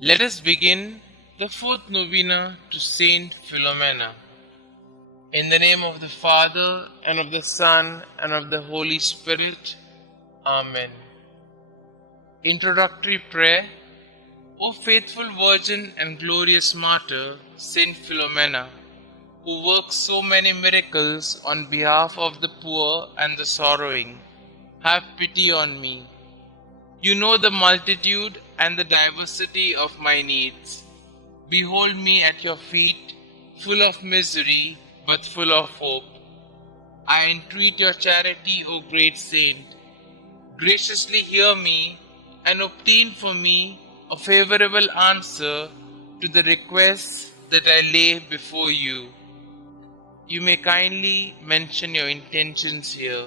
Let us begin the fourth novena to St Philomena. In the name of the Father, and of the Son, and of the Holy Spirit. Amen. Introductory Prayer. O faithful Virgin and glorious Martyr, St Philomena, who works so many miracles on behalf of the poor and the sorrowing, have pity on me. You know the multitude and the diversity of my needs. Behold me at your feet, full of misery, but full of hope. I entreat your charity, O great saint. Graciously hear me and obtain for me a favorable answer to the requests that I lay before you. You may kindly mention your intentions here.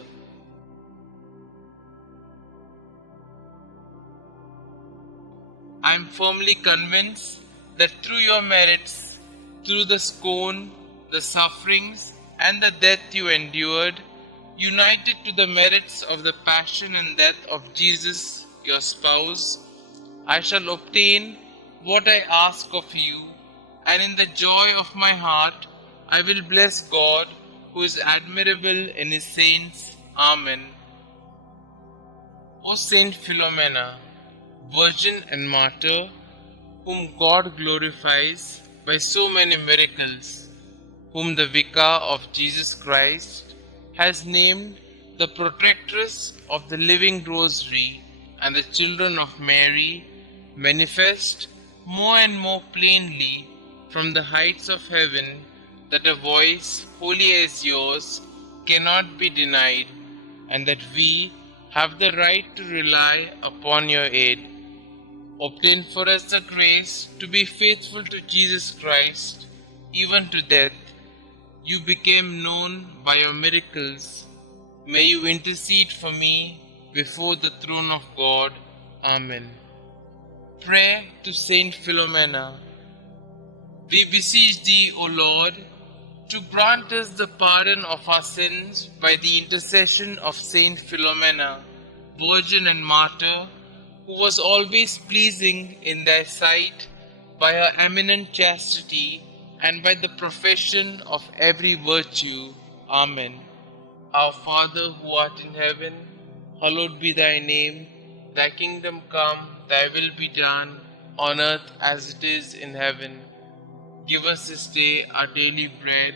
I am firmly convinced that through your merits, through the scorn, the sufferings, and the death you endured, united to the merits of the passion and death of Jesus, your spouse, I shall obtain what I ask of you, and in the joy of my heart I will bless God, who is admirable in his saints. Amen. O Saint Philomena, Virgin and Martyr, whom God glorifies by so many miracles, whom the Vicar of Jesus Christ has named the protectress of the living rosary and the children of Mary, manifest more and more plainly from the heights of heaven that a voice holy as yours cannot be denied, and that we have the right to rely upon your aid. Obtain for us the grace to be faithful to Jesus Christ, even to death. You became known by your miracles. May you intercede for me before the throne of God. Amen. Prayer to Saint Philomena. We beseech thee, O Lord, to grant us the pardon of our sins by the intercession of Saint Philomena, Virgin and Martyr, who was always pleasing in thy sight by her eminent chastity and by the profession of every virtue. Amen. Our Father who art in heaven, hallowed be thy name. Thy kingdom come, thy will be done, on earth as it is in heaven. Give us this day our daily bread,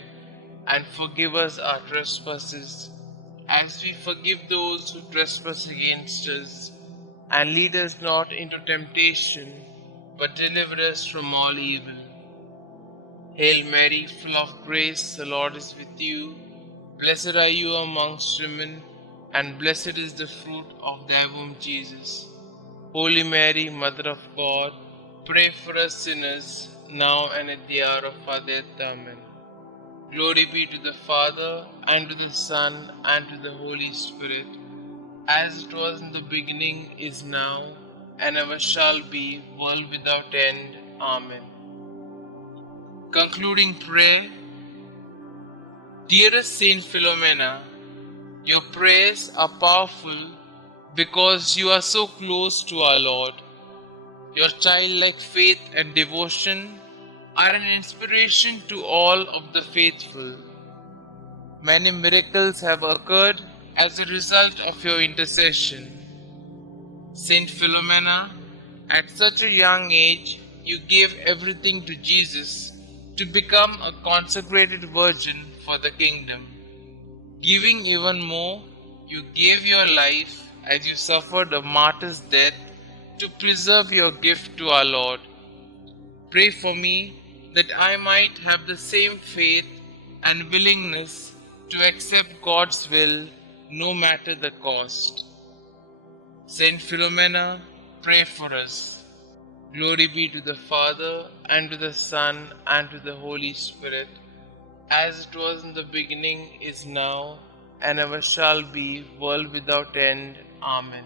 and forgive us our trespasses, as we forgive those who trespass against us. And lead us not into temptation, but deliver us from all evil. Hail Mary, full of grace, the Lord is with you. Blessed are you amongst women, and blessed is the fruit of thy womb, Jesus. Holy Mary, Mother of God, pray for us sinners, now and at the hour of our death. Amen. Glory be to the Father, and to the Son, and to the Holy Spirit, as it was in the beginning, is now, and ever shall be, world without end. Amen. Concluding prayer. Dearest Saint Philomena, your prayers are powerful because you are so close to our Lord. Your childlike faith and devotion are an inspiration to all of the faithful. Many miracles have occurred as a result of your intercession. Saint Philomena, at such a young age, you gave everything to Jesus to become a consecrated virgin for the kingdom. Giving even more, you gave your life as you suffered a martyr's death to preserve your gift to our Lord. Pray for me that I might have the same faith and willingness to accept God's will no matter the cost. Saint Philomena, pray for us. Glory be to the Father, and to the Son, and to the Holy Spirit, as it was in the beginning, is now, and ever shall be, world without end. Amen.